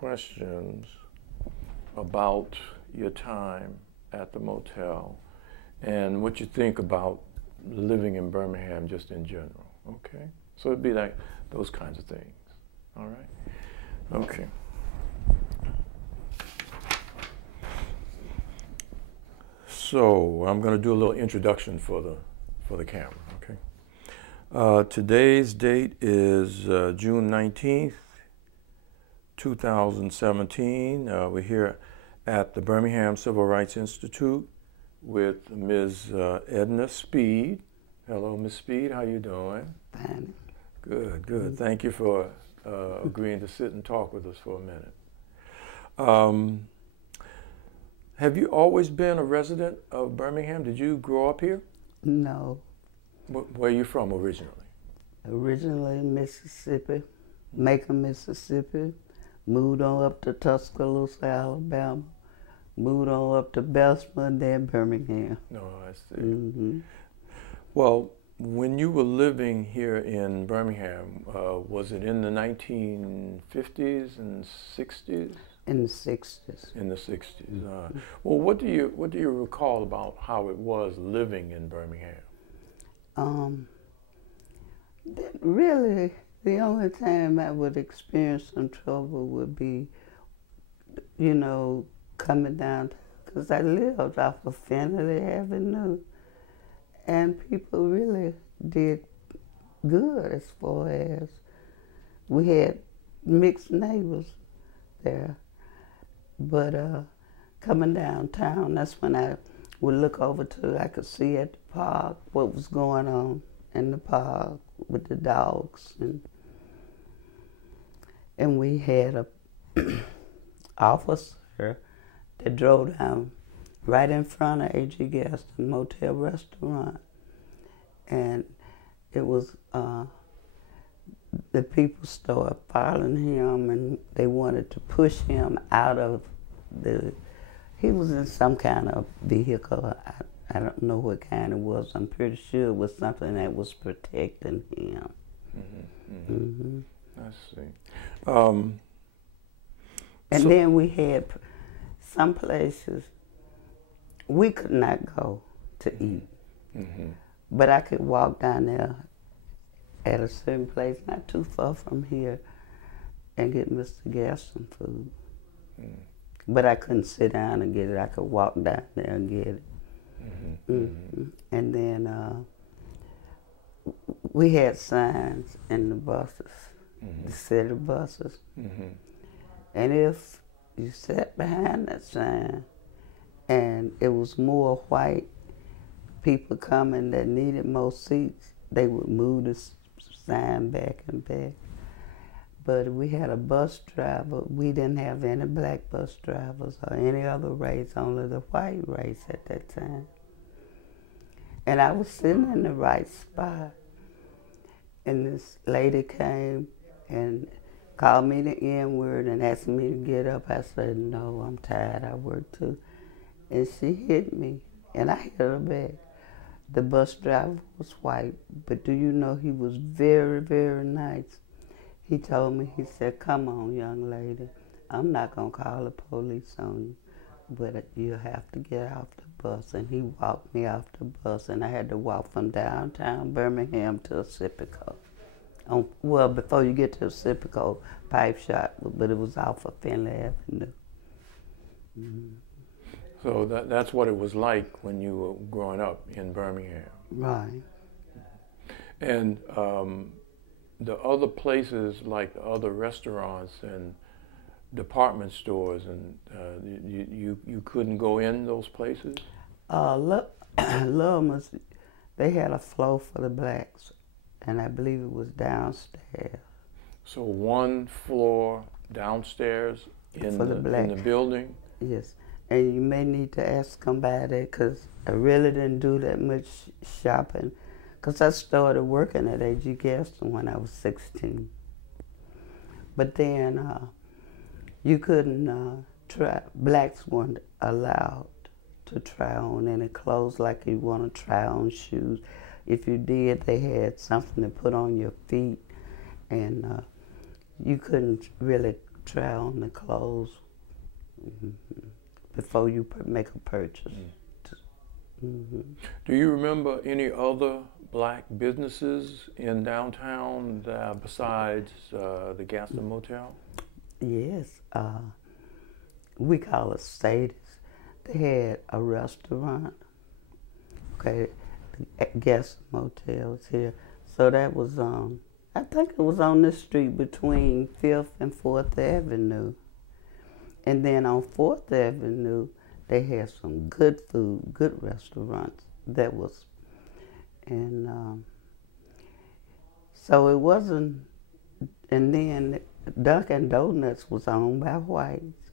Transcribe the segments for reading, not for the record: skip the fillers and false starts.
questions about your time at the motel and what you think about living in Birmingham just in general, okay? So it'd be like those kinds of things, all right? Okay. So I'm going to do a little introduction for the camera, okay? Today's date is June 19th, 2017. We're here at the Birmingham Civil Rights Institute with Ms. Edna Speed. Hello, Ms. Speed. How you doing? Fine. Good, good. Thank you for agreeing to sit and talk with us for a minute. Have you always been a resident of Birmingham? Did you grow up here? No. Where are you from originally? Originally Mississippi, Macon, Mississippi. Moved on up to Tuscaloosa, Alabama. Moved on up to Beltsman, then Birmingham. No, I see. Well, when you were living here in Birmingham, was it in the 1950s and 60s? In the 60s. In the 60s. Well, what do you recall about how it was living in Birmingham? Really, the only time I would experience some trouble would be, you know, coming down, because I lived off of Finley Avenue, and people really did good as far as we had mixed neighbors there. But coming downtown, that's when I would look over to, I could see at the park what was going on in the park with the dogs. And we had a officer that drove down right in front of A.G. Gaston Motel restaurant. And it was, the people started following him, and they wanted to push him out of he was in some kind of vehicle. I don't know what kind it was. I'm pretty sure it was something that was protecting him. I see. And then we had some places we could not go to eat. But I could walk down there at a certain place not too far from here and get Mr. Gaston food. But I couldn't sit down and get it. I could walk down there and get it. And then we had signs in the buses, the city buses. And if you sat behind that sign and it was more white people coming that needed more seats, they would move the sign back and back. But we had a bus driver. We didn't have any black bus drivers or any other race, only the white race at that time. And I was sitting in the right spot. And this lady came and called me the N-word and asked me to get up. I said, no, I'm tired, I work too. And she hit me, and I hit her back. The bus driver was white, but do you know he was very, very nice. He told me, he said, come on, young lady. I'm not going to call the police on you, but you have to get off the bus. And he walked me off the bus, and I had to walk from downtown Birmingham to Pacifico. Well, before you get to Pacifico, Pipe Shop, but it was off of Finley Avenue. So that's what it was like when you were growing up in Birmingham. Right. And the other places, like the other restaurants and department stores, and you couldn't go in those places? Lubman's, they had a floor for the blacks, and I believe it was downstairs. So one floor downstairs in for the blacks. In the building? Yes. And you may need to ask somebody, because I really didn't do that much shopping, because I started working at A.G. Gaston when I was 16. But then you couldn't try, blacks weren't allowed to try on any clothes like you want to try on shoes. If you did, they had something to put on your feet, and you couldn't really try on the clothes before you make a purchase. Do you remember any other black businesses in downtown besides the Gaston Motel? Yes. We call it Stadies. They had a restaurant. Okay, the Gaston Motel was here. So that was I think it was on this street between 5th and 4th Avenue. And then on 4th Avenue, they had some good food, good restaurants. That was, and so it wasn't, and then Dunkin' Donuts was owned by whites.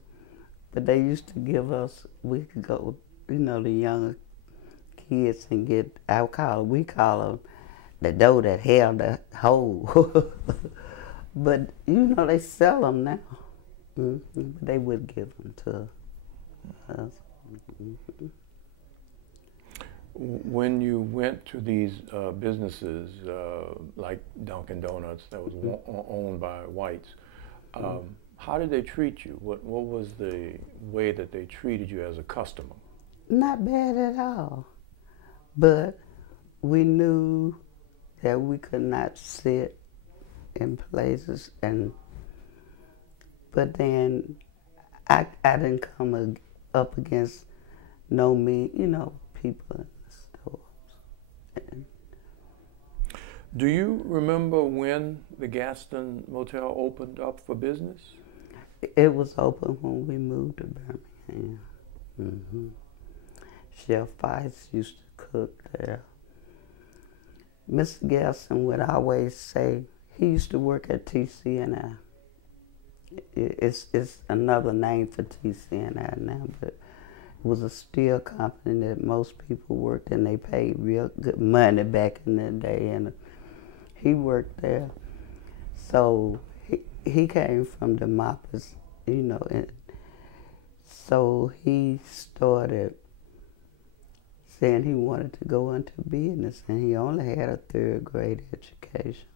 But they used to give us, we could go, you know, the younger kids and get, we call them the dough that held the hole. But, you know, they sell them now. They would give them to us. When you went to these businesses, like Dunkin' Donuts, that was owned by whites, how did they treat you? What was the way that they treated you as a customer? Not bad at all. But we knew that we could not sit in places, but then I didn't come up against people in the stores. Do you remember when the Gaston Motel opened up for business? It was open when we moved to Birmingham. Chef Fice used to cook there. Mr. Gaston would always say, he used to work at TCNI. It's another name for TCNI now, but it was a steel company that most people worked in. They paid real good money back in the day, and he worked there. So he came from the Moppers, and so he started saying he wanted to go into business, and he only had a 3rd grade education.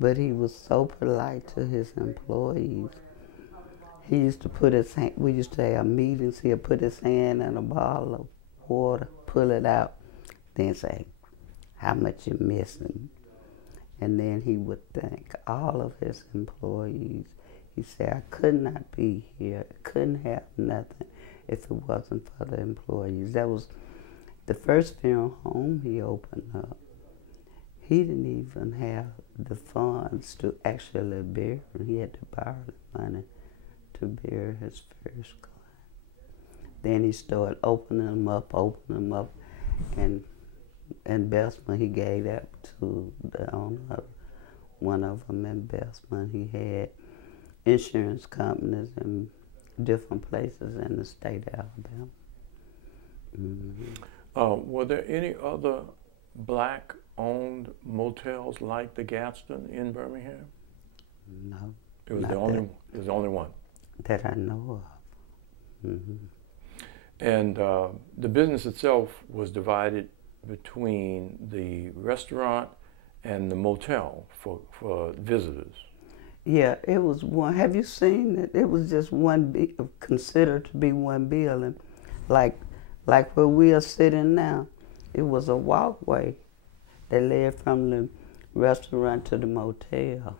But he was so polite to his employees. He used to put his hand, we used to have meetings, he'd put his hand in a bottle of water, pull it out, then say, how much you missing? And then he would thank all of his employees. He said, I could not be here, I couldn't have nothing if it wasn't for the employees. That was the first funeral home he opened up. He didn't even have the funds to actually bury him. He had to borrow the money to bury his first client. Then he started opening them up, and investment he gave that to the owner of one of them investment. He had insurance companies in different places in the state of Alabama. Were there any other black-owned motels like the Gaston in Birmingham? No. It was the only one that I know of. And the business itself was divided between the restaurant and the motel for visitors. Yeah, it was one. Have you seen it? It was just one, considered to be one building. Like where we are sitting now, it was a walkway that led from the restaurant to the motel.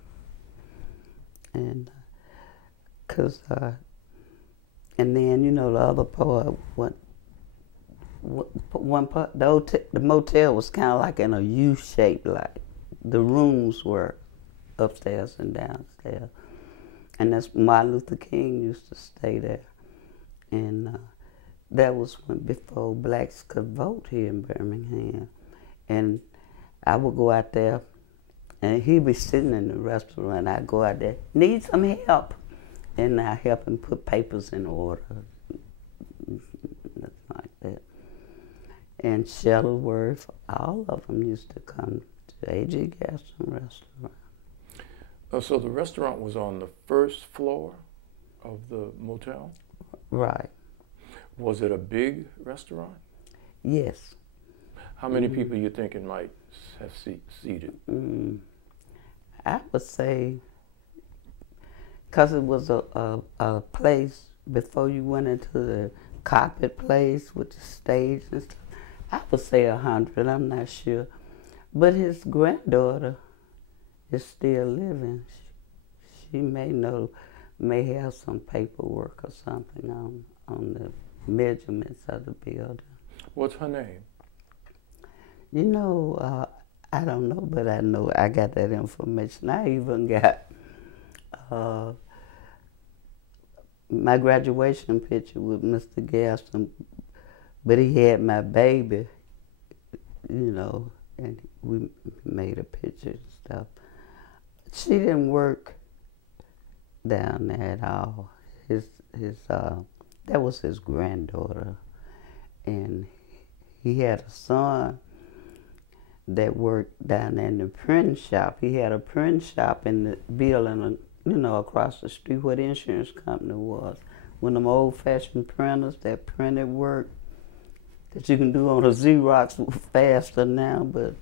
And and then, the other part, one part, the motel was kind of like in a U shape, like the rooms were upstairs and downstairs. And that's Martin Luther King used to stay there. And that was before blacks could vote here in Birmingham. And I would go out there, and he'd be sitting in the restaurant. I'd go out there, need some help. And I'd help him put papers in order. Like that. And Shuttleworth, all of them used to come to A.G. Gaston restaurant. So the restaurant was on the first floor of the motel? Right. Was it a big restaurant? Yes. How many people you think it might have seated? I would say Because it was a place before you went into the carpet place with the stage and stuff. I would say 100, I'm not sure. But his granddaughter is still living. She may have some paperwork or something on the measurements of the building. What's her name? You know, I don't know, but I know I got that information. I even got my graduation picture with Mr. Gaston, but he had my baby, you know, and we made a picture and stuff. She didn't work down there at all. That was his granddaughter, and he had a son that worked down there in the printing shop. He had a printing shop in the building, you know, across the street where the insurance company was. One of them old-fashioned printers that printed work that you can do on a Xerox faster now, but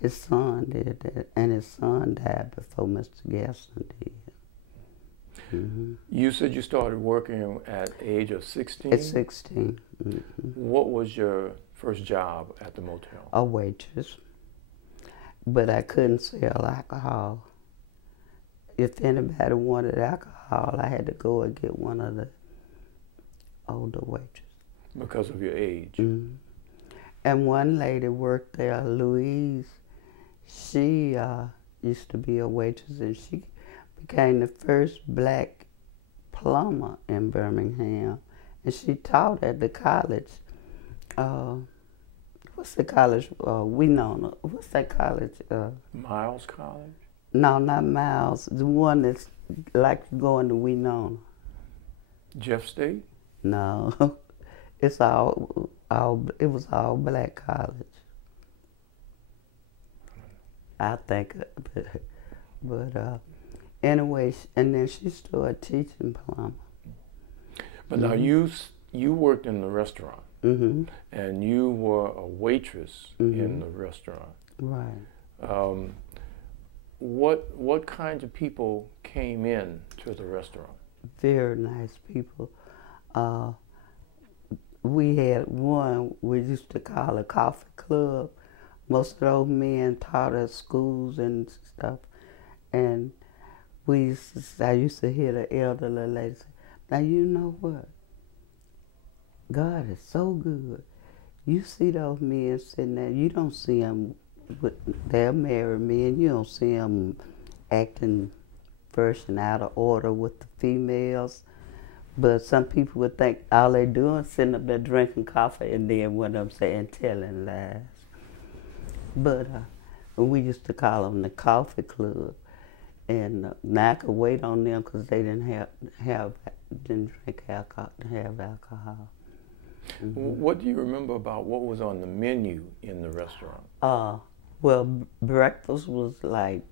his son did that, and his son died before Mr. Gaston did. Mm-hmm. You said you started working at the age of 16? At 16. Mm-hmm. What was your first job at the motel? A waitress. But I couldn't sell alcohol. If anybody wanted alcohol, I had to go and get one of the older waitresses. Because of your age? Mm-hmm. And one lady worked there, Louise. She used to be a waitress, and she became the first black plumber in Birmingham. And she taught at the college. What's the college? What's that college? Miles College? No, not Miles. The one that's like going to Winona. Jeff State? No. It was all black college. I think, but anyway, and then she started teaching plumbing. But now you worked in the restaurant, mm-hmm. and you were a waitress mm-hmm. in the restaurant. Right. What kinds of people came in to the restaurant? Very nice people. We had one we used to call a coffee club. Most of those men taught at schools and stuff. And I used to hear the elderly lady say, "Now you know what? God is so good. You see those men sitting there, you don't see them, they're married men, you don't see them acting first and out of order with the females. But some people would think all they doing is sitting up there drinking coffee and then what I'm saying, telling lies." But we used to call them the coffee club. And now I could wait on them because they didn't drink alcohol, have alcohol. Mm-hmm. What do you remember about what was on the menu in the restaurant? Well, breakfast was like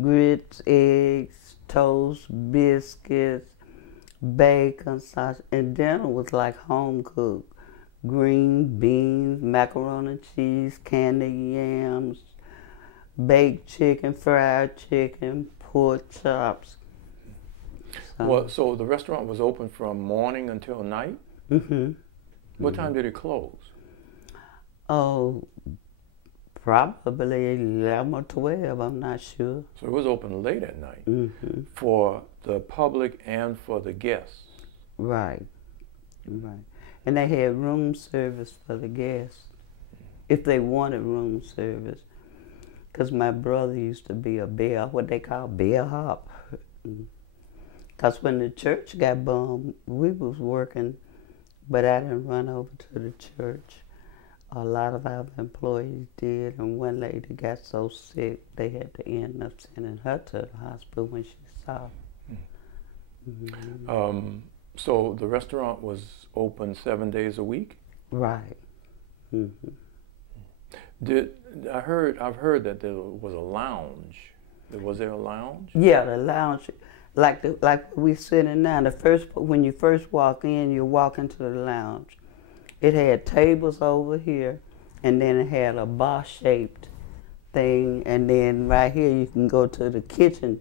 grits, eggs, toast, biscuits, bacon, sausage, and dinner was like home cooked. Green beans, macaroni and cheese, candy yams, baked chicken, fried chicken, pork chops. So the restaurant was open from morning until night? Mm-hmm. What time did it close? Oh, probably 11 or 12, I'm not sure. So it was open late at night mm-hmm. for the public and for the guests. Right, right. And they had room service for the guests, if they wanted room service. Because my brother used to be what they call bellhop. Because when the church got bombed, we was working, but I didn't run over to the church. A lot of our employees did, and one lady got so sick, they had to end up sending her to the hospital when she saw. Mm-hmm. So the restaurant was open 7 days a week? Right. Mm-hmm. I've heard that there was a lounge. Was there a lounge? Yeah, the lounge, like we sitting now. When you first walk in, you walk into the lounge. It had tables over here, and then it had a bar-shaped thing, and then right here you can go to the kitchen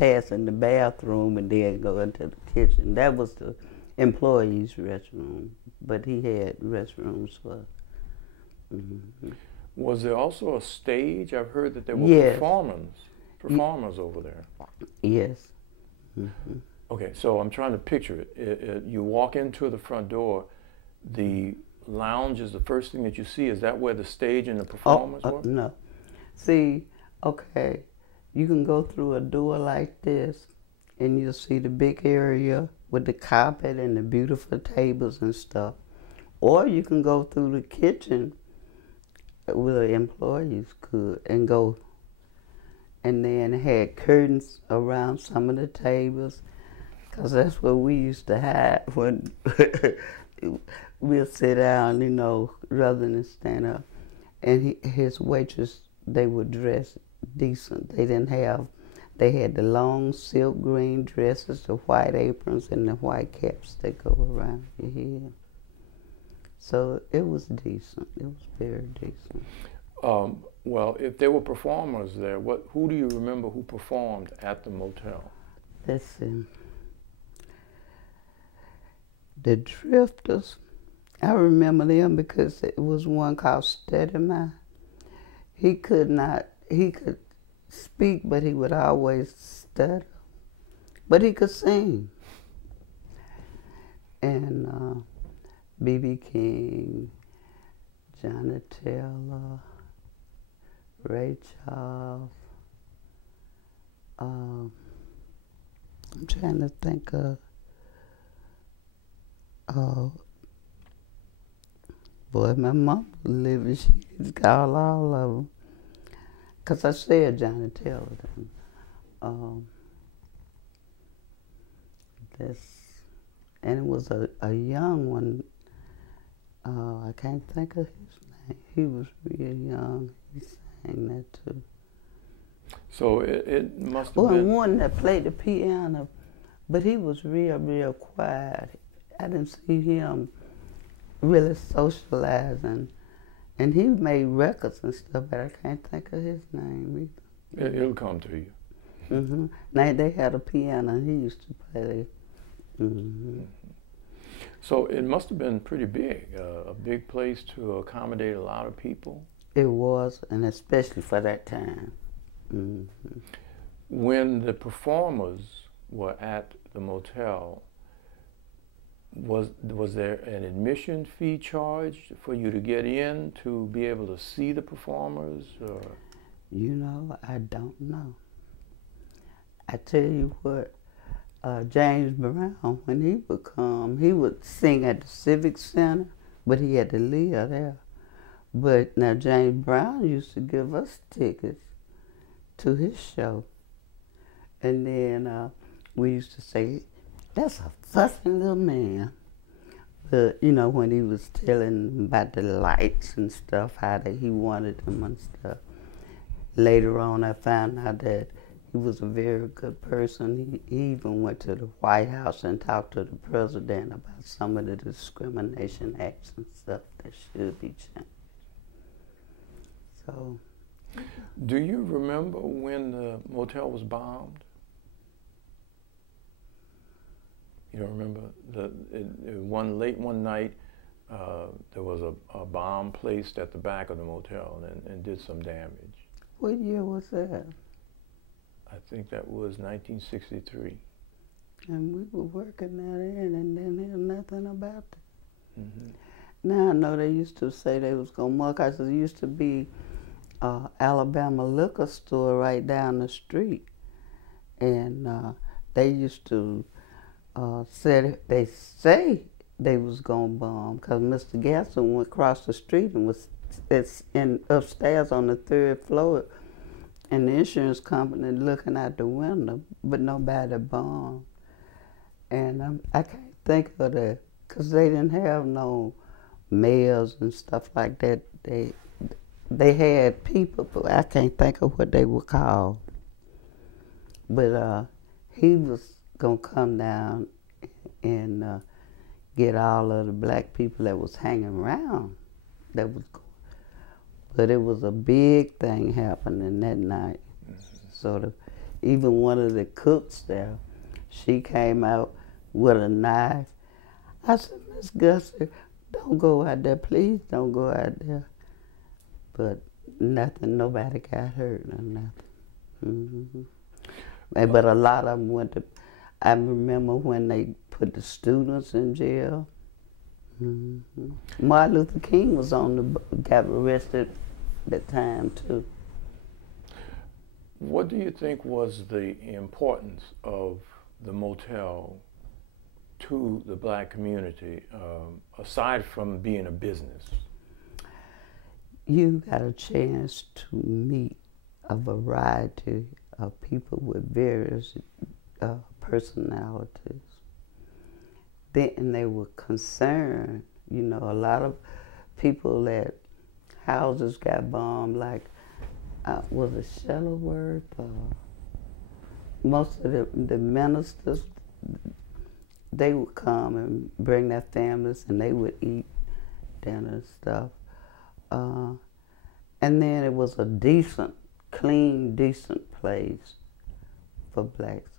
pass in the bathroom and then go into the kitchen. That was the employees' restroom, but he had restrooms for. Mm-hmm. Was there also a stage? I've heard that there were Yes. performers over there. Yes. Mm-hmm. Okay, so I'm trying to picture it. You walk into the front door, the lounge is the first thing that you see. Is that where the stage and the performers were? No. See, okay, you can go through a door like this, and you'll see the big area with the carpet and the beautiful tables and stuff. Or you can go through the kitchen where the employees could and go, and then had curtains around some of the tables, because that's where we used to hide when we'll sit down, you know, rather than stand up. And his waitress, they were dressed decent. They had the long silk green dresses, the white aprons, and the white caps that go around your head. So it was decent. It was very decent. Well, if there were performers there, who do you remember who performed at the motel? Let's see. The Drifters. I remember them because it was one called Steady Man. He could speak, but he would always stutter. But he could sing. And B.B. King, Johnny Taylor, Ray Charles. I'm trying to think of. Boy, my mom was living. She's got all of them. Because I said Johnny Taylor then. And it was a young one. I can't think of his name. He was real young. He sang that too. So it must have been... Well, one that played the piano, but he was real quiet. I didn't see him really socializing. And he made records and stuff, but I can't think of his name either. It'll come to you. Mm-hmm. Now, they had a piano, and he used to play. Mm-hmm. So it must have been pretty big, a big place to accommodate a lot of people. It was, and especially for that time. Mm-hmm. When the performers were at the motel, was there an admission fee charged for you to get in to be able to see the performers? Or? You know, I don't know. I tell you what, James Brown, when he would come, he would sing at the Civic Center, but he had to live there. But now James Brown used to give us tickets to his show. And then we used to say, that's a fussing little man. But, you know, when he was telling about the lights and stuff, how that he wanted them and stuff. Later on, I found out that he was a very good person. He even went to the White House and talked to the president about some of the discrimination acts and stuff that should be changed. So. Do you remember when the motel was bombed? You don't remember? Late one night, there was a bomb placed at the back of the motel and did some damage. What year was that? I think that was 1963. And we were working that in and didn't hear nothing about it. Mm-hmm. Now I know they used to say they was going to mark, because there used to be Alabama liquor store right down the street. And they used to say they was going to bomb, because Mr. Gaston went across the street and was upstairs on the 3rd floor, and the insurance company looking out the window, but nobody bombed. And I can't think of that, because they didn't have no mayors and stuff like that. They had people, but I can't think of what they were called. But he was going to come down and get all of the black people that was hanging around. But it was a big thing happening that night. Mm-hmm. So even one of the cooks there, she came out with a knife. I said, Miss Gussie, don't go out there, please don't go out there. But nothing, nobody got hurt or nothing. But a lot of them went to, I remember when they put the students in jail. Martin Luther King was got arrested at that time too. What do you think was the importance of the motel to the black community, aside from being a business? You got a chance to meet a variety of people with various personalities. Then they were concerned, you know, a lot of people that houses got bombed, like, was it Shuttleworth? Most of the ministers, they would come and bring their families and they would eat dinner and stuff. And then it was a decent, clean, decent place for blacks.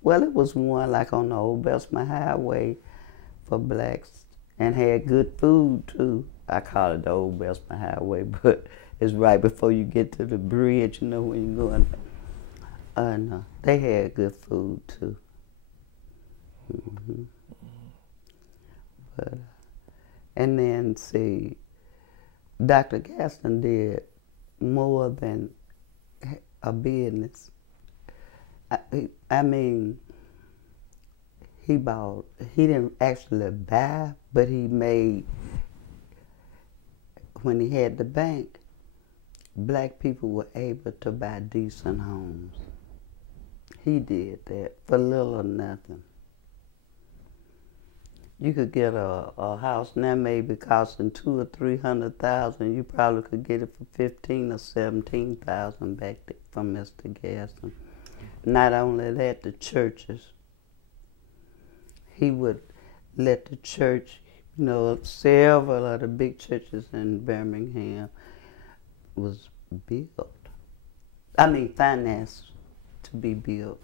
Well, it was one like on the Old Bessemer Highway for blacks and had good food too. I call it the Old Bessemer Highway, but it's right before you get to the bridge, you know, when you're going. No, they had good food too. But, and then see, Dr. Gaston did more than a business. I mean, he didn't actually buy, but he made, when he had the bank, black people were able to buy decent homes. He did that for little or nothing. You could get a house now maybe costing $200,000 or $300,000. You probably could get it for $15,000 or $17,000 back from Mr. Gaston. Not only that, the churches. He would let the church, you know, several of the big churches in Birmingham was built. I mean, financed to be built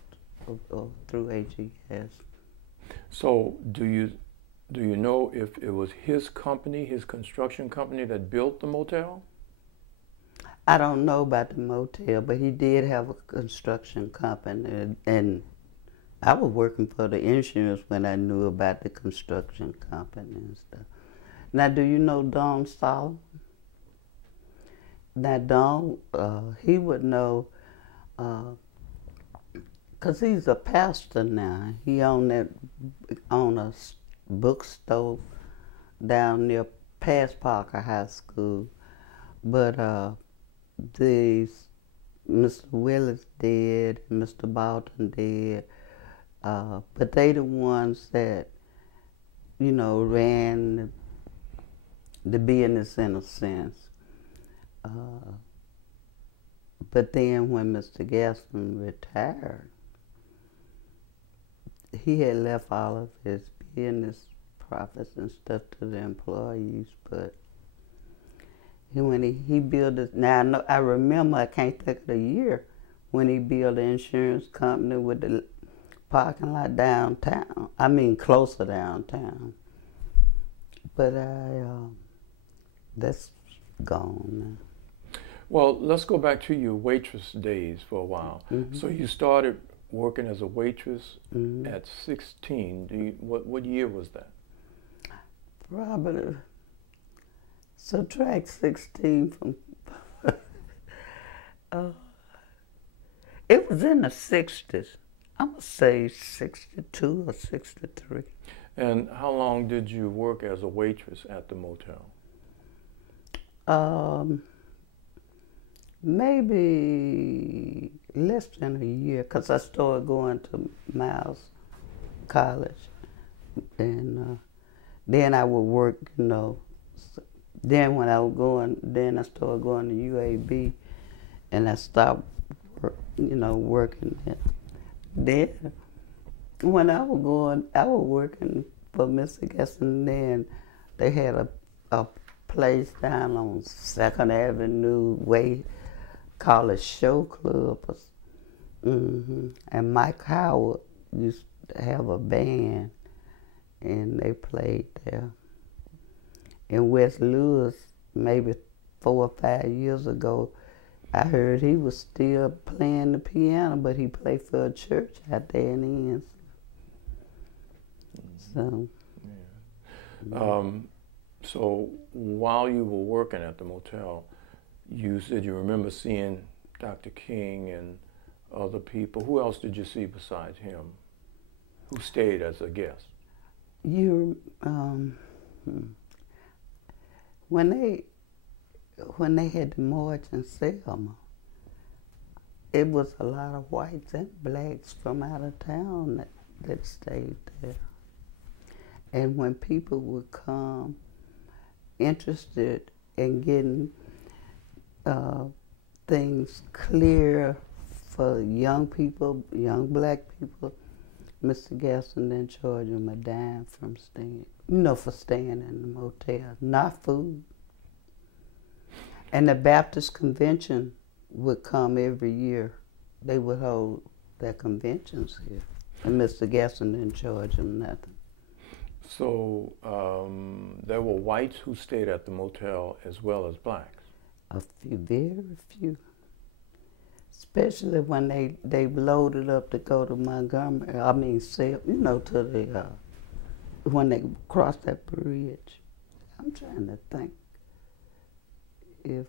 through AGS. So do you know if it was his company, his construction company, that built the motel? I don't know about the motel, but he did have a construction company, and I was working for the insurance when I knew about the construction company and stuff. Now, do you know Don Solomon? Now, Don, he would know, because he's a pastor now. He owned a bookstore down near past Parker High School. But Mr. Willis dead, Mr. Bolton dead, but they the ones that, you know, ran the business in a sense. But then when Mr. Gaston retired, he had left all of his business profits and stuff to the employees, but when he built it, now I remember, I can't think of the year, when he built the insurance company with the parking lot downtown. I mean, closer downtown. But that's gone now. Well, let's go back to your waitress days for a while. So you started working as a waitress at 16. What year was that? Probably, subtract 16 from, it was in the 60s. I'm going to say 62 or 63. And how long did you work as a waitress at the motel? Maybe less than a year, because I started going to Miles College. And then I would work, you know. Then when I was going, then I started going to UAB, and I stopped, working there. Then when I was going, I was working for Mr. Gaston. Then they had a place down on 2nd Avenue way called a Show Club. And Mike Howard used to have a band, and they played there. In West Lewis, maybe 4 or 5 years ago, I heard he was still playing the piano, but he played for a church out there in Ensley. So, so while you were working at the motel, you said you remember seeing Dr. King and other people. Who else did you see besides him? Who stayed as a guest? When they had the march in Selma, it was a lot of whites and blacks from out of town that stayed there. And when people would come interested in getting things clear for young people, young black people, Mr. Gaston didn't charge them a dime from staying, for staying in the motel, not food. And the Baptist convention would come every year. They would hold their conventions here. And Mr. Gaston didn't charge them nothing. So there were whites who stayed at the motel as well as blacks? A few, very few. Especially when they loaded up to go to Montgomery, to the, when they crossed that bridge. I'm trying to think if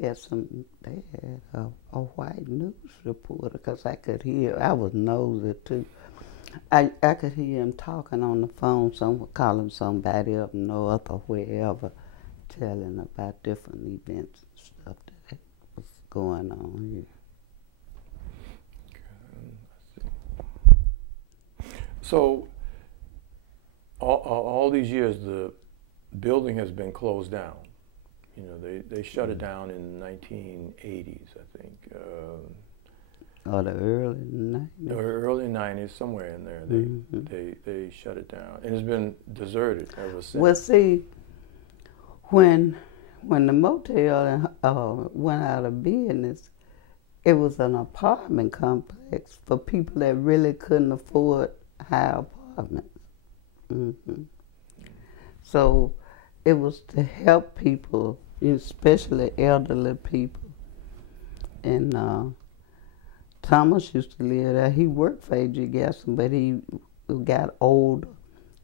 they had a white news reporter, because I could hear, I was nosy too. I could hear him talking on the phone, calling somebody up north or wherever, telling about different events and stuff that was going on here. So all these years, the building has been closed down. They shut it down in the 1980s, I think. Or the early 90s. The early 90s, somewhere in there, they shut it down. And it's been deserted ever since. Well, see, when the motel went out of business, it was an apartment complex for people that really couldn't afford high apartments. So it was to help people, especially elderly people. And Thomas used to live there. He worked for A.G. Gaston, but he got older.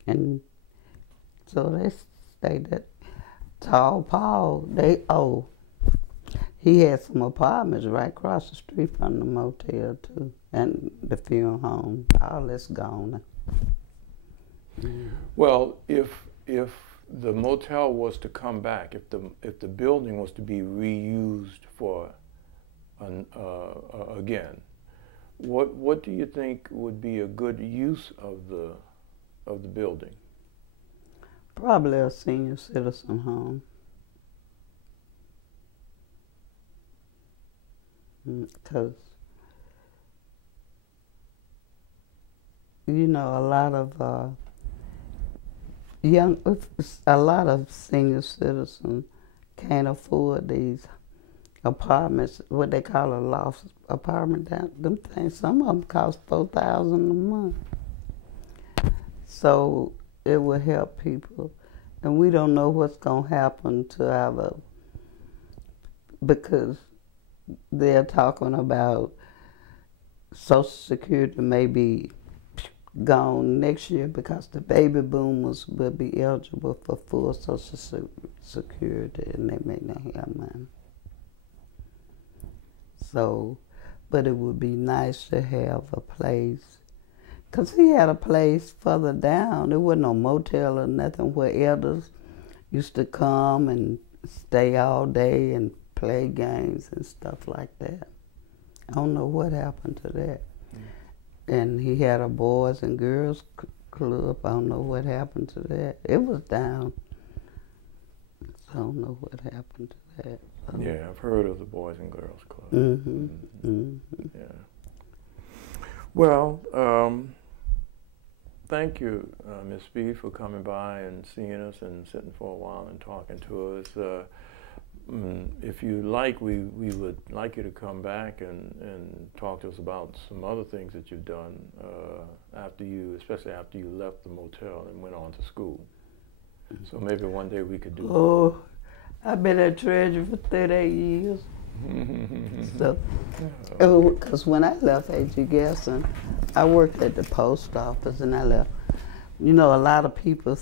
And so they stayed at Tall Paul. He had some apartments right across the street from the motel, too, and the funeral home. All that's gone. Well, if the motel was to come back, if the building was to be reused for again, what do you think would be a good use of the building? Probably a senior citizen home. Because a lot of senior citizens can't afford these apartments, what they call a loft apartment. Them things, some of them cost $4,000 a month. So it will help people, and we don't know what's gonna happen to because they're talking about Social Security may be gone next year because the baby boomers will be eligible for full Social Security, and they may not have money. So, but it would be nice to have a place, because he had a place further down. There wasn't no motel or nothing where elders used to come and stay all day and play games and stuff like that. I don't know what happened to that. And he had a boys and girls club. I don't know what happened to that. It was down. So I don't know what happened to that. So. Yeah, I've heard of the Boys and Girls Club. Yeah. Well, thank you, Ms. Speed, for coming by and seeing us and sitting for a while and talking to us. if you like, we would like you to come back and talk to us about some other things that you've done after you, especially after you left the motel and went on to school. So maybe one day we could do. Oh, I've been a treasurer for 38 years. So, because when I left A.G. Gaston, I worked at the post office, and I left. You know, a lot of people